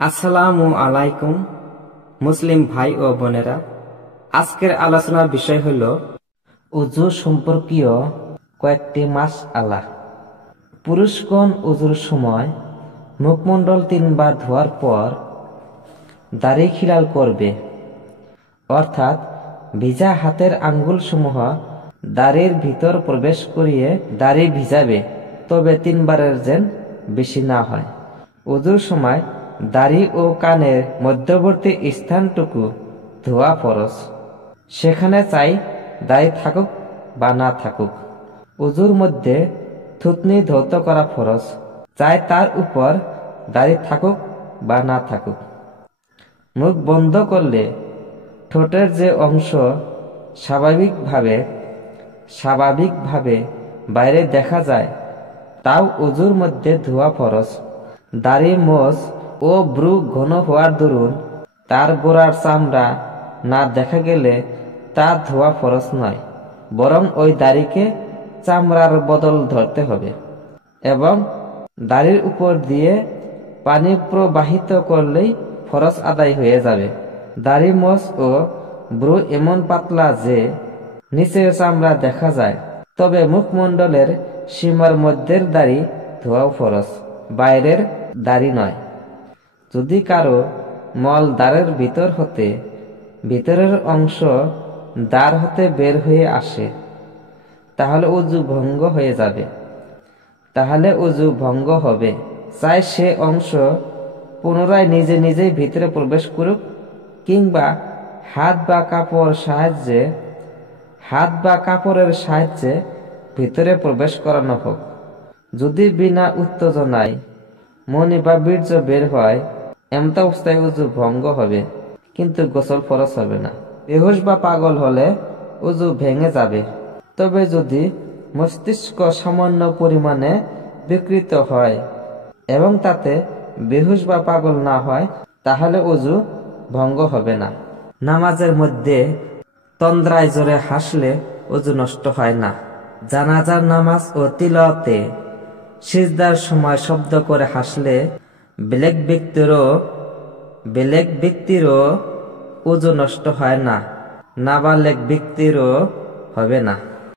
আসসালামু আলাইকুম মুসলিম ভাই ও বোনেরা, আজকের আলোচনার বিষয় হল ওযু সম্পর্কীয় কয়েকটি মাসআলা। পুরুষগণ ওযুর সময় মুখমণ্ডল 3 বার ধোয়ার পর দাড়ি খিলাল করবে, অর্থাৎ ভিজা হাতের আঙ্গুলসমূহ দাড়ির ভিতর প্রবেশ করিয়ে দাড়ি ভিজাবে, তবে 3 বারের যেন বেশি না হয়। ওযুর সময় দাড়ি ও কানের মধ্যবর্তী স্থানটুকু ধোয়া ফরজ, সেখানে চাই দাড়ি থাকুক বা না থাকুক। ওযুর মধ্যে থুতনি ধৌত করা ফরজ, চাই তার উপর দাড়ি থাকুক বা না থাকুক। মুখ বন্ধ করলে ঠোঁটের যে অংশ স্বাভাবিকভাবে বাইরে দেখা যায় তাও ওযুর মধ্যে ধোয়া ফরজ। দাড়ি, মোছ ও ভ্রু ঘন হওয়ার দরুন তার গোড়ার চামড়া না দেখা গেলে তা ধোয়া ফরজ নয়, বরং ওই দাড়িকে চামড়ার বদল ধরতে হবে এবং দাড়ির উপর দিয়ে পানি প্রবাহিত করলেই ফরজ আদায় হয়ে যাবে। দাড়ি, মোছ ও ভ্রু এমন পাতলা যে নিচের চামড়া দেখা যায়, তবে মুখমণ্ডলের সীমার মধ্যের দাড়ি ধোয়াও ফরজ, বাইরের দাড়ি নয়। যদি কারো মল দাড়ের ভিতরের অংশ দাড় হতে বের হয়ে আসে তাহলে ওযু ভঙ্গ হবে। চাই সে অংশ পুনরায় নিজেই ভিতরে প্রবেশ করুক, কিংবা হাত বা কাপড়ের সাহায্যে ভিতরে প্রবেশ করানো হোক। যদি বিনা উত্তেজনায় মনি বা বীর্য বের হয়, এমত অবস্থায় ওযু ভঙ্গ হবে, কিন্তু গোসল ফরজ হবে না। বেহুশ বা পাগল হলে ওযু ভেঙে যাবে, তবে যদি মস্তিষ্ক সামান্য পরিমাণে বিকৃত হয় এবং তাতে বেহুশ বা পাগল না হয়, তাহলে ওযু ভঙ্গ হবে না। নামাজের মধ্যে তন্দ্রায় জোরে হাসলে ওযু নষ্ট হয় না। জানাজার নামাজ ও তিলাওয়াতে সিজদার সময় শব্দ করে হাসলে বেলেগ ব্যক্তিরও ওযু নষ্ট হয় না, নাবালেগ ব্যক্তিরও হবে না।